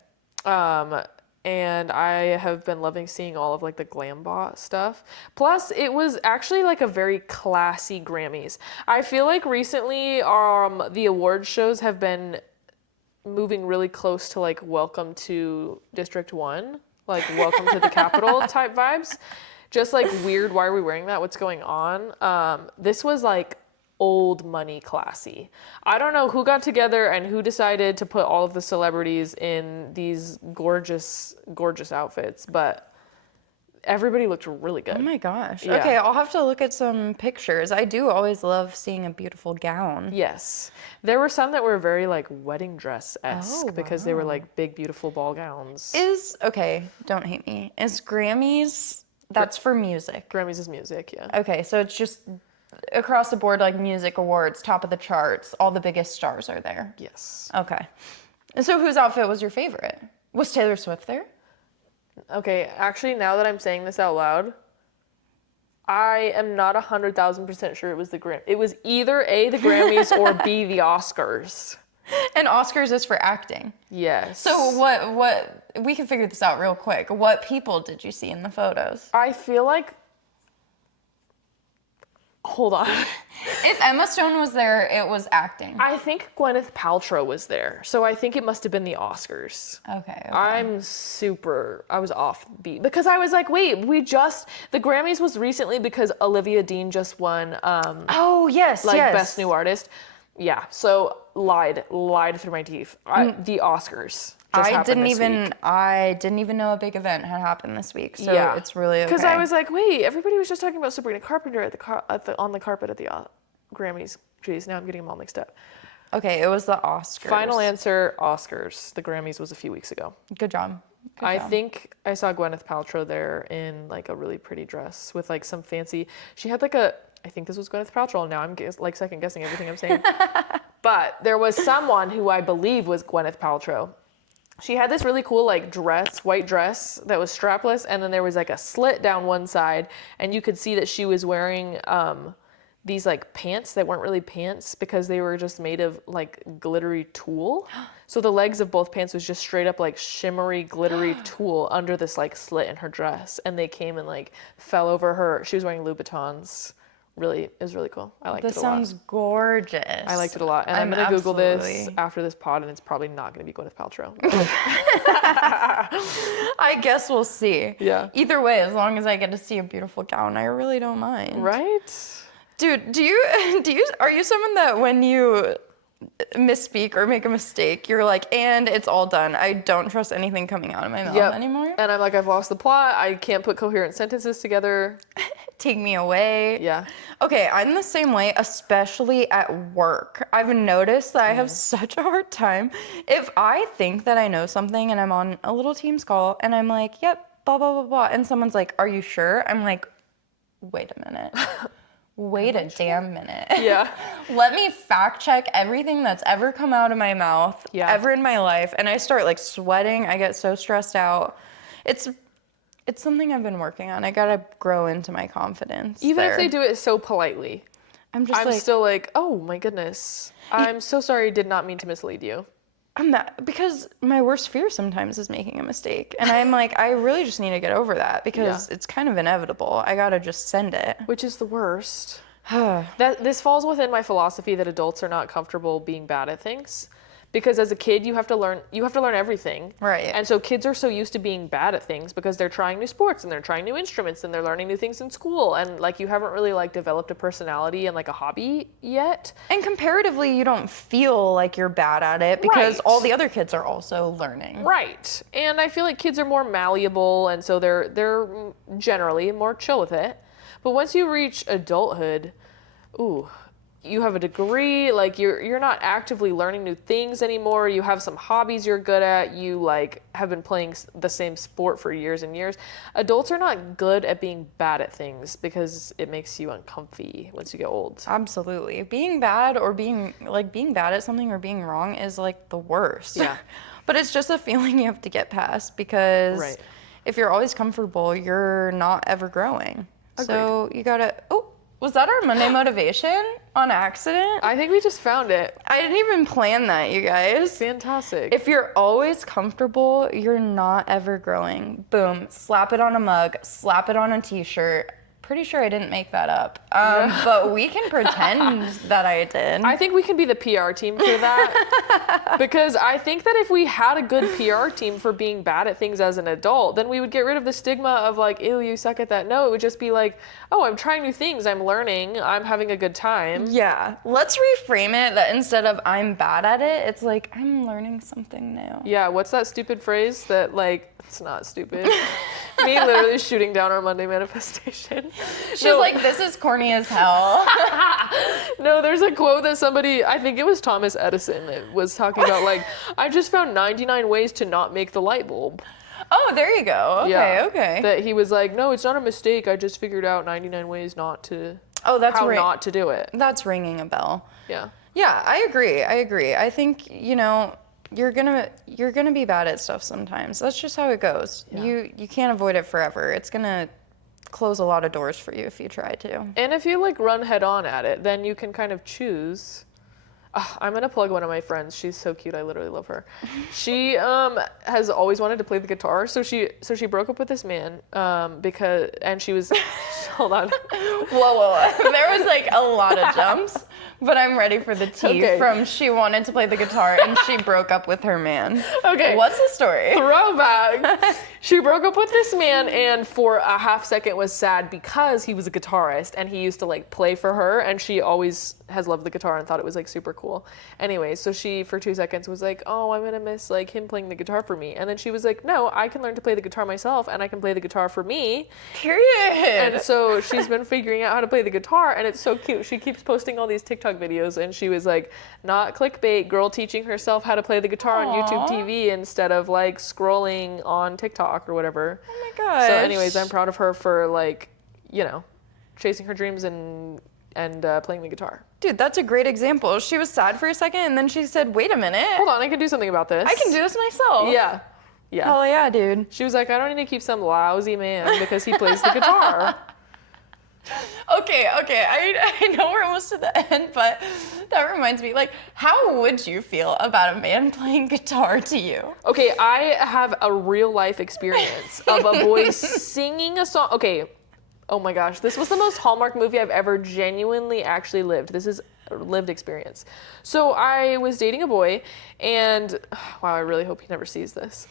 And I have been loving seeing all of like the glam bot stuff. Plus, it was actually like a very classy Grammys. I feel like recently the award shows have been moving really close to like Welcome to District 1, like Welcome to the Capitol type vibes. Just like weird, why are we wearing that? What's going on? This was like old money classy. I don't know who got together and who decided to put all of the celebrities in these gorgeous, gorgeous outfits, but everybody looked really good. Oh my gosh. Yeah. Okay, I'll have to look at some pictures. I do always love seeing a beautiful gown. Yes. There were some that were very like wedding dress-esque Oh, because they were like big, beautiful ball gowns. Okay, don't hate me. Is Grammys, that's for music. Grammys is music, yeah. Okay, so it's just across the board, like music awards, top of the charts, all the biggest stars are there. Yes. Okay. And so whose outfit was your favorite? Was Taylor Swift there? Okay, actually, now that I'm saying this out loud, I am not 100,000% sure it was the Gram. It was either A, the Grammys, or B, the Oscars. And Oscars is for acting. Yes. So what, we can figure this out real quick. What people did you see in the photos? I feel like, hold on. If Emma Stone was there, it was acting. I think Gwyneth Paltrow was there, so I think it must have been the Oscars. Okay. I was off beat because I was like, wait, the Grammys was recently because Olivia Dean just won Oh, yes, yes. Best New Artist. Yeah, so lied through my teeth. The Oscars. I didn't even know a big event had happened this week, so Yeah. it's really okay. Because I was like, wait, everybody was just talking about Sabrina Carpenter on the carpet at the Grammys. Jeez, now I'm getting them all mixed up. Okay, it was the Oscars. Final answer, Oscars. The Grammys was a few weeks ago. Good job. I think I saw Gwyneth Paltrow there in like a really pretty dress with like some fancy. She had like I think this was Gwyneth Paltrow. Now I'm like second guessing everything I'm saying. But there was someone who I believe was Gwyneth Paltrow. she had this really cool like white dress that was strapless, and then there was like a slit down one side, and you could see that she was wearing these like pants that weren't really pants because they were just made of like glittery tulle. So the legs of both pants was just straight up like shimmery glittery tulle under this like slit in her dress, and they came and like fell over her. She was wearing Louboutins. It was really cool. I liked it a lot. This sounds gorgeous. I liked it a lot. And I'm going to Google this after this pod, and it's probably not going to be Gwyneth Paltrow. I guess we'll see. Yeah. Either way, as long as I get to see a beautiful gown, I really don't mind. Right? Dude, are you someone that when you misspeak or make a mistake, you're like, and it's all done. I don't trust anything coming out of my mouth anymore? And I'm like, I've lost the plot. I can't put coherent sentences together. Take me away. Yeah. Okay, I'm the same way, especially at work. I've noticed that I have such a hard time. If I think that I know something and I'm on a little Teams call and I'm like, yep, blah, blah, blah, blah, and someone's like, are you sure? I'm like, wait a minute. Wait a damn minute. Yeah. Let me fact check everything that's ever come out of my mouth, ever in my life. And I start like sweating. I get so stressed out. It's something I've been working on. I gotta grow into my confidence. Even if they do it so politely. I'm still like, oh my goodness. I'm so sorry, did not mean to mislead you. Because my worst fear sometimes is making a mistake. And I'm like, I really just need to get over that because it's kind of inevitable. I gotta just send it. Which is the worst. This falls within my philosophy that adults are not comfortable being bad at things. Because as a kid, you have to learn everything. Right. And so kids are so used to being bad at things because they're trying new sports and they're trying new instruments and they're learning new things in school. And like you haven't really like developed a personality and like a hobby yet. And comparatively, you don't feel like you're bad at it because all the other kids are also learning. Right. And I feel like kids are more malleable, and so they're generally more chill with it. But once you reach adulthood, you have a degree, like you're not actively learning new things anymore. You have some hobbies you're good at. You like have been playing the same sport for years and years. Adults are not good at being bad at things because it makes you uncomfy once you get old. Absolutely. Being bad at something or being wrong is like the worst. Yeah. But it's just a feeling you have to get past because if you're always comfortable, you're not ever growing. Agreed. So you gotta, was that our Monday motivation on accident? I think we just found it. I didn't even plan that, you guys. Fantastic. If you're always comfortable, you're not ever growing. Boom. Slap it on a mug. Slap it on a t-shirt. Pretty sure I didn't make that up. But we can pretend that I did. I think we can be the PR team for that. Because I think that if we had a good PR team for being bad at things as an adult, then we would get rid of the stigma of like, ew, you suck at that. No, it would just be like, oh, I'm trying new things. I'm learning. I'm having a good time. Yeah. Let's reframe it that instead of I'm bad at it, it's like I'm learning something new. Yeah. What's that stupid phrase that like, it's not stupid. Me literally shooting down our Monday manifestation. She's like, this is corny as hell. No, there's a quote that somebody, I think it was Thomas Edison, that was talking about like, I just found 99 ways to not make the light bulb. Oh, there you go. Okay. That he was like, no, it's not a mistake. I just figured out 99 ways not to, not to do it. That's ringing a bell. Yeah. Yeah, I agree. I think, you're gonna be bad at stuff sometimes. That's just how it goes. Yeah. You can't avoid it forever. It's gonna close a lot of doors for you if you try to. And if you like run head on at it, then you can kind of choose. I'm gonna plug one of my friends. She's so cute. I literally love her. She has always wanted to play the guitar. So she broke up with this man and she was hold on. Whoa. There was like a lot of jumps, but I'm ready for the tea from she wanted to play the guitar and she broke up with her man. Okay. What's the story? Throwback. She broke up with this man and for a half second was sad because he was a guitarist and he used to like play for her, and she always has loved the guitar and thought it was like super cool. Anyway, so she for 2 seconds was like, oh, I'm gonna miss like him playing the guitar for me. And then she was like, no, I can learn to play the guitar myself and I can play the guitar for me. Period. And so she's been figuring out how to play the guitar, and it's so cute. She keeps posting all these TikTok videos, and she was like, not clickbait, girl teaching herself how to play the guitar on YouTube TV instead of like scrolling on TikTok or whatever. Oh my gosh. So anyways, I'm proud of her for like, chasing her dreams and playing the guitar. Dude, that's a great example. She was sad for a second, and then she said, wait a minute. Hold on, I can do something about this. I can do this myself. Yeah. Yeah. Hell yeah, dude. She was like, I don't need to keep some lousy man because he plays the guitar. Okay. I know we're almost to the end, but that reminds me, like, how would you feel about a man playing guitar to you? Okay, I have a real life experience of a boy singing a song. Okay, oh my gosh, this was the most Hallmark movie I've ever genuinely actually lived. This is a lived experience. So I was dating a boy, and wow, I really hope he never sees this.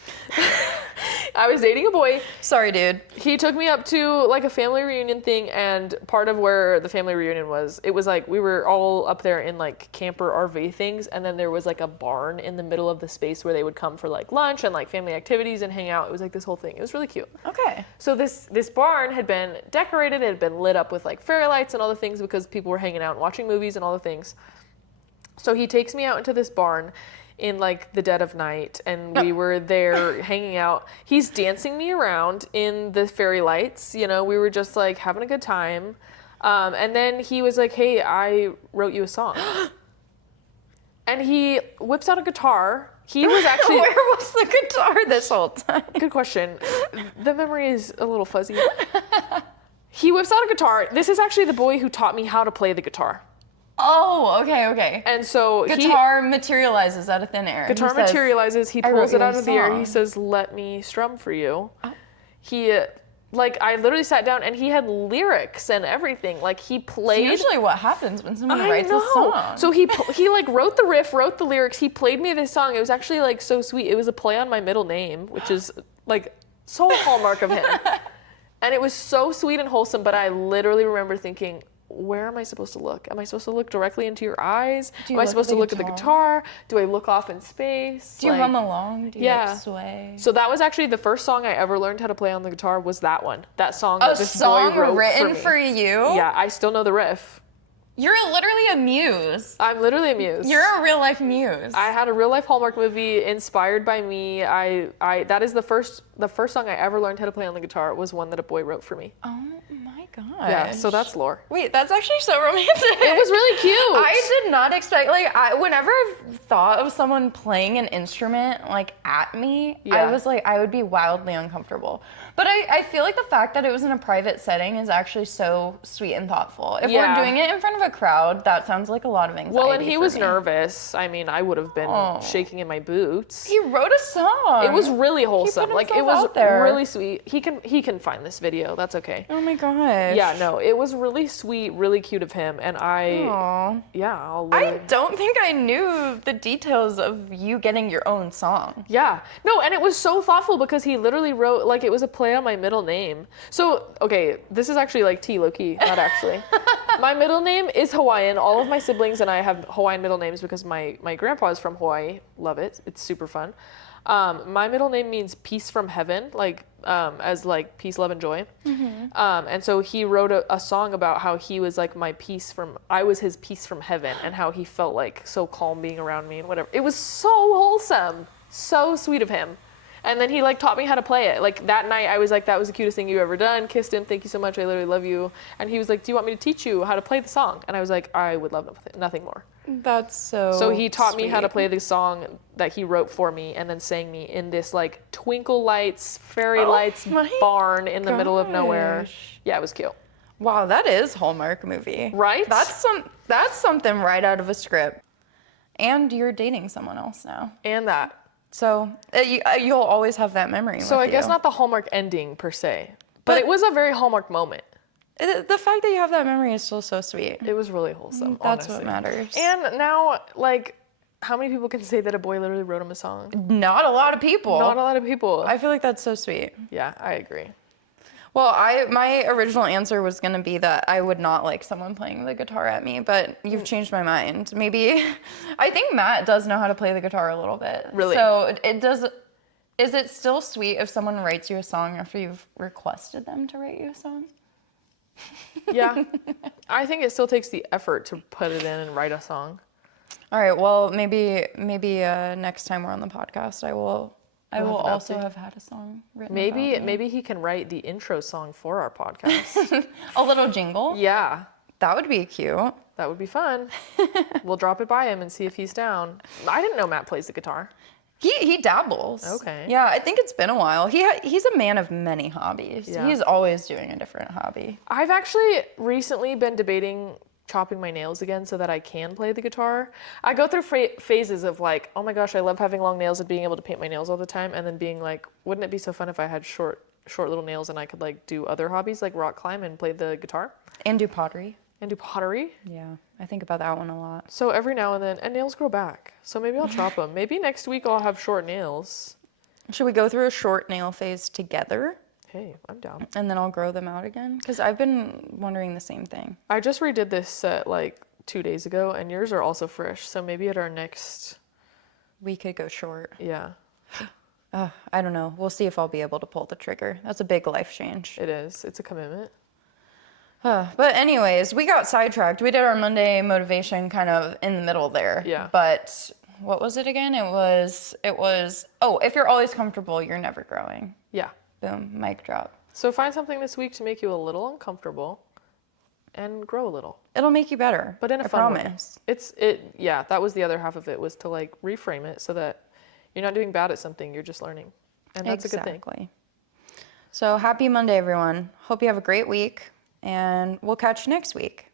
I was dating a boy. Sorry, dude. He took me up to like a family reunion thing, and part of where the family reunion was, it was like we were all up there in like camper RV things, and then there was like a barn in the middle of the space where they would come for like lunch and like family activities and hang out. It was like this whole thing. It was really cute. Okay. So this barn had been decorated, it had been lit up with like fairy lights and all the things because people were hanging out and watching movies and all the things. So he takes me out into this barn in like the dead of night, and we were there hanging out. He's dancing me around in the fairy lights, you know, we were just like having a good time. And then he was like, hey, I wrote you a song. And he whips out a guitar. He was actually... Where was the guitar this whole time? Good question. The memory is a little fuzzy. He whips out a guitar. This is actually the boy who taught me how to play the guitar. Oh, okay. And so guitar materializes out of thin air. Guitar He says, materializes. He "I pulls wrote it you out a of the air. He song." says, let me strum for you. He, like, I literally sat down and he had lyrics and everything. Like, he It's played. usually what happens when someone I writes know. a song. So he like wrote the riff, wrote the lyrics. He played me this song. It was actually like so sweet. It was a play on my middle name, which is like so Hallmark of him. And it was so sweet and wholesome. But I literally remember thinking, where am I supposed to look? Am I supposed to look directly into your eyes? Do you Am I look supposed at to the look at the guitar? Do I look off in space? Do you Like, hum along? Do you yeah. like sway? So that was actually the first song I ever learned how to play on the guitar was that one. That song A that this song boy wrote written for for me. you? Yeah, I still know the riff. You're literally a muse. I'm literally a muse. You're a real life muse. I had a real life Hallmark movie inspired by me. I that is the first song I ever learned how to play on the guitar was one that a boy wrote for me. Oh my gosh. Yeah, so that's lore. Wait, that's actually so romantic. It was really cute. I did not expect, like, whenever I've thought of someone playing an instrument, like, at me, Yeah. I was like, I would be wildly uncomfortable. But I feel like the fact that it was in a private setting is actually so sweet and thoughtful. If Yeah. we're doing it in front of a crowd, that sounds like a lot of anxiety. Well, and he for was me. nervous. I mean, I would have been shaking in my boots. He wrote a song. It was really wholesome. Like it himself was out there. really sweet. He can find this video. That's okay. Oh my gosh. Yeah, no, it was really sweet, really cute of him, and Aw. I'll I literally- don't think I knew the details of you getting your own song. Yeah. No, and it was so thoughtful because he literally wrote, like, it was a play on my middle name. So, okay, this is actually like T low-key, not actually. My middle name is Hawaiian. All of my siblings and I have Hawaiian middle names because my grandpa is from Hawaii. Love it. It's super fun. My middle name means peace from heaven, like, as like peace, love, and joy. And so he wrote a song about how he was like I was his peace from heaven, and how he felt like so calm being around me and whatever. It was so wholesome, so sweet of him. And then he like taught me how to play it. Like that night I was like, that was the cutest thing you've ever done. Kissed him, thank you so much, I literally love you. And he was like, do you want me to teach you how to play the song? And I was like, I would love nothing more. That's so So he taught me how to sweet. play the song that he wrote for me, and then sang me in this like twinkle lights, fairy lights my barn in the middle of nowhere. gosh. Yeah, it was cute. Wow, that is Hallmark movie. Right? That's something right out of a script. And you're dating someone else now. And that. So you'll always have that memory. So with I guess you. not the Hallmark ending per se, but But- it was a very Hallmark moment. The fact that you have that memory is still so sweet. It was really wholesome. That's honestly. what matters. And now, like, how many people can say that a boy literally wrote him a song? Not a lot of people. Not a lot of people. I feel like that's so sweet. Yeah, I agree. Well, my original answer was gonna be that I would not like someone playing the guitar at me, but you've changed my mind. Maybe, I think Matt does know how to play the guitar a little bit. Really? So it does. Is it still sweet if someone writes you a song after you've requested them to write you a song? Yeah. I think it still takes the effort to put it in and write a song. All right. Well, maybe next time we're on the podcast, I will have an also update. have had a song written. Maybe about me. maybe he can write the intro song for our podcast. A little jingle. Yeah. That would be cute. That would be fun. We'll drop it by him and see if he's down. I didn't know Matt plays the guitar. He dabbles. Okay. Yeah, I think it's been a while. He's a man of many hobbies. Yeah. He's always doing a different hobby. I've actually recently been debating chopping my nails again so that I can play the guitar. I go through phases of like, oh my gosh, I love having long nails and being able to paint my nails all the time, and then being like, wouldn't it be so fun if I had short little nails and I could like do other hobbies like rock climb and play the guitar And do pottery. and do pottery. Yeah, I think about that one a lot. So every now and then, and nails grow back. So maybe I'll chop them. Maybe next week I'll have short nails. Should we go through a short nail phase together? Hey, I'm down. And then I'll grow them out again? Because I've been wondering the same thing. I just redid this set like 2 days ago, and yours are also fresh. So maybe at our next, We could go short. yeah, I don't know. We'll see if I'll be able to pull the trigger. That's a big life change. it is. It's a commitment. But anyways, we got sidetracked. We did our Monday motivation kind of in the middle there. Yeah. But what was it again? It was, oh, if you're always comfortable, you're never growing. Yeah. Boom, mic drop. So find something this week to make you a little uncomfortable and grow a little. It'll make you better. But in a I fun promise. way. Yeah, that was the other half of it, was to like reframe it so that you're not doing bad at something, you're just learning. And that's a good thing. Exactly. So happy Monday, everyone. Hope you have a great week, and we'll catch you next week.